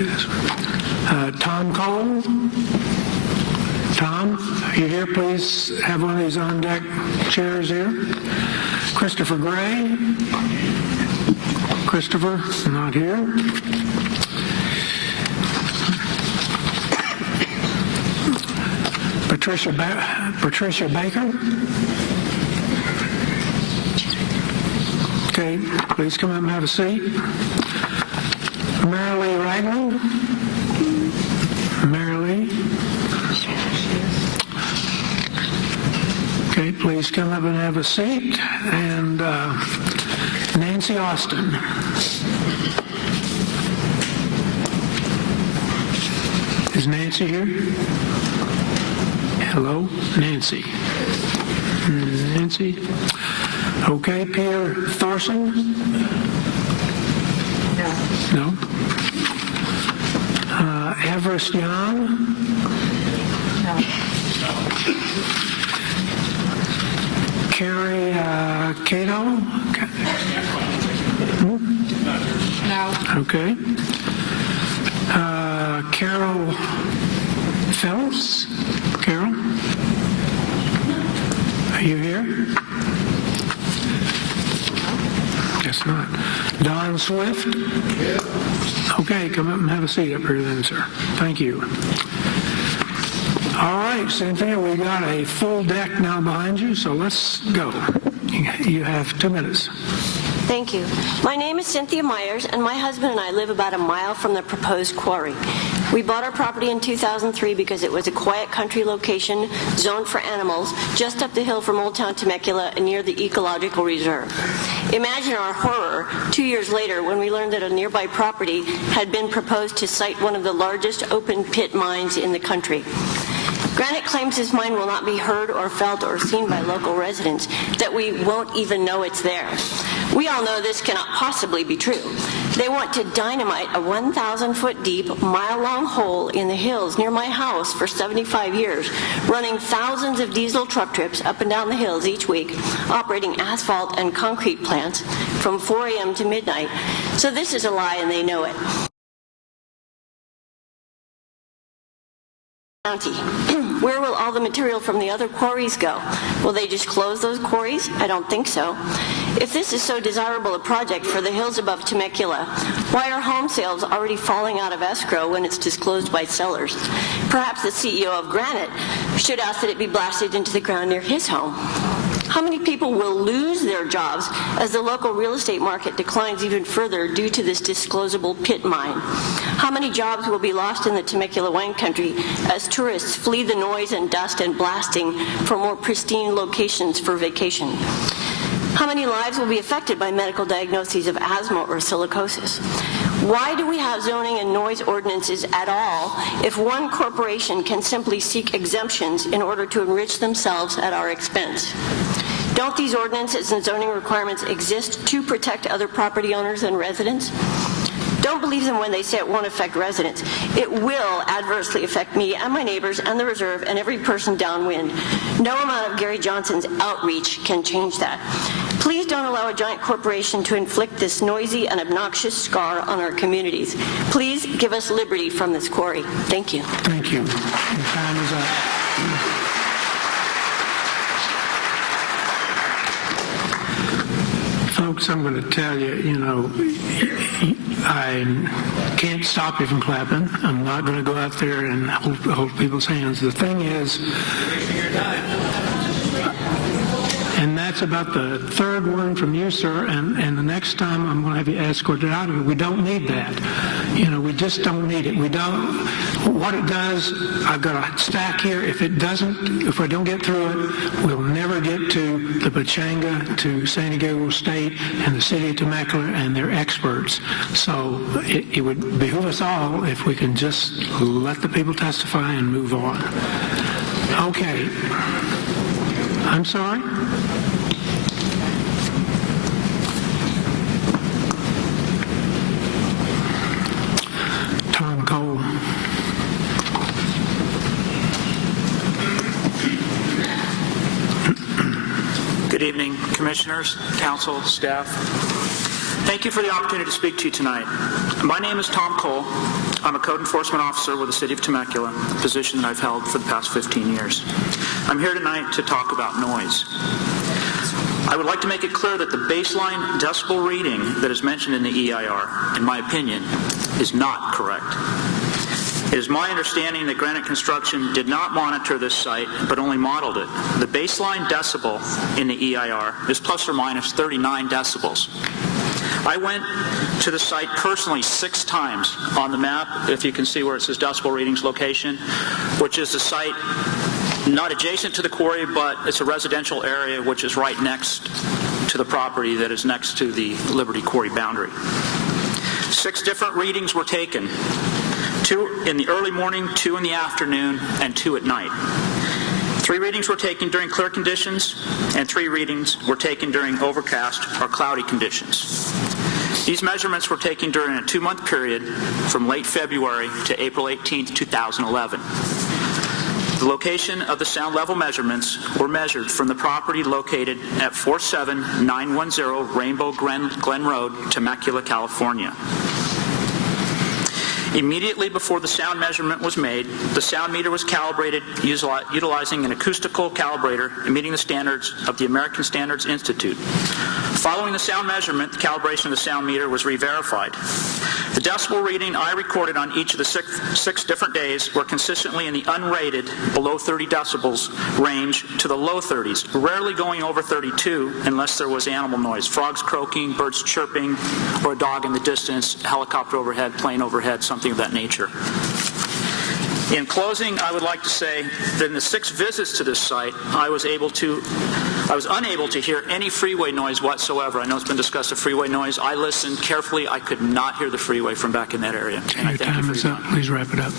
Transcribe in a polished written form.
do this. Tom Cole. Tom, are you here? Please have one of these on deck chairs here. Christopher Gray. Christopher, not here. Patricia Baker. Okay, please come up and have a seat. Marilee Ragland. Marilee. Okay, please come up and have a seat. And Nancy Austin. Is Nancy here? Hello, Nancy. Nancy. Okay, Peter Thorson? No. Everest Young? No. Carrie Cato? No. Okay. Carol Phillips? Carol? Are you here? Guess not. Don Swift? Okay, come up and have a seat up here then, sir. Thank you. All right, Cynthia, we got a full deck now behind you, so let's go. You have 2 minutes. Thank you. My name is Cynthia Myers, and my husband and I live about a mile from the proposed quarry. We bought our property in 2003 because it was a quiet country location zoned for animals just up the hill from Old Town Temecula and near the ecological reserve. Imagine our horror 2 years later when we learned that a nearby property had been proposed to site one of the largest open pit mines in the country. Granite claims this mine will not be heard or felt or seen by local residents, that we won't even know it's there. We all know this cannot possibly be true. They want to dynamite a 1,000-foot deep, mile-long hole in the hills near my house for 75 years, running thousands of diesel truck trips up and down the hills each week, operating asphalt and concrete plants from 4 a.m. to midnight. So this is a lie, and they know it. Where will all the material from the other quarries go? Will they just close those quarries? I don't think so. If this is so desirable a project for the hills above Temecula, why are home sales already falling out of escrow when it's disclosed by sellers? Perhaps the CEO of Granite should ask that it be blasted into the ground near his home. How many people will lose their jobs as the local real estate market declines even further due to this disclosable pit mine? How many jobs will be lost in the Temecula wine country as tourists flee the noise and dust and blasting for more pristine locations for vacation? How many lives will be affected by medical diagnoses of asthma or silicosis? Why do we have zoning and noise ordinances at all if one corporation can simply seek exemptions in order to enrich themselves at our expense? Don't these ordinances and zoning requirements exist to protect other property owners and residents? Don't believe them when they say it won't affect residents. It will adversely affect me and my neighbors and the reserve and every person downwind. No amount of Gary Johnson's outreach can change that. Please don't allow a giant corporation to inflict this noisy and obnoxious scar on our communities. Please give us liberty from this quarry. Thank you. Thank you. Your time is up. Folks, I'm going to tell you, I can't stop you from clapping. I'm not going to go out there and hold people's hands. The thing is, and that's about the third one from you, sir, and the next time I'm going to have you escorted out of it. We don't need that. We just don't need it. We don't. What it does, I've got a stack here. If we don't get through it, we'll never get to the Pachanga, to San Diego State, and the city of Temecula and their experts. So it would behoove us all if we can just let the people testify and move on. Okay. I'm sorry? Tom Cole. Good evening, commissioners, council, staff. Thank you for the opportunity to speak to you tonight. My name is Tom Cole. I'm a code enforcement officer with the City of Temecula, a position that I've held for the past 15 years. I'm here tonight to talk about noise. I would like to make it clear that the baseline decibel reading that is mentioned in the EIR, in my opinion, is not correct. It is my understanding that Granite Construction did not monitor this site, but only modeled it. The baseline decibel in the EIR is plus or minus 39 decibels. I went to the site personally 6 times on the map, if you can see where it says decibel readings location, which is the site not adjacent to the quarry, but it's a residential area which is right next to the property that is next to the Liberty Quarry boundary. 6 different readings were taken. 2 in the early morning, 2 in the afternoon, and 2 at night. 3 readings were taken during clear conditions, and 3 readings were taken during overcast or cloudy conditions. These measurements were taken during a 2-month period from late February to April 18, 2011. The location of the sound level measurements were measured from the property located at 47910 Rainbow Glen Road, Temecula, California. Immediately before the sound measurement was made, the sound meter was calibrated utilizing an acoustical calibrator and meeting the standards of the American Standards Institute. Following the sound measurement, the calibration of the sound meter was re-verified. The decibel reading I recorded on each of the six different days were consistently in the unrated below 30 decibels range to the low 30s, rarely going over 32 unless there was animal noise, frogs croaking, birds chirping, or a dog in the distance, helicopter overhead, plane overhead, something of that nature. In closing, I would like to say that in the 6 visits to this site, I was unable to hear any freeway noise whatsoever. I know it's been discussed, the freeway noise. I listened carefully. I could not hear the freeway from back in that area. And Your time is up. Please wrap it up.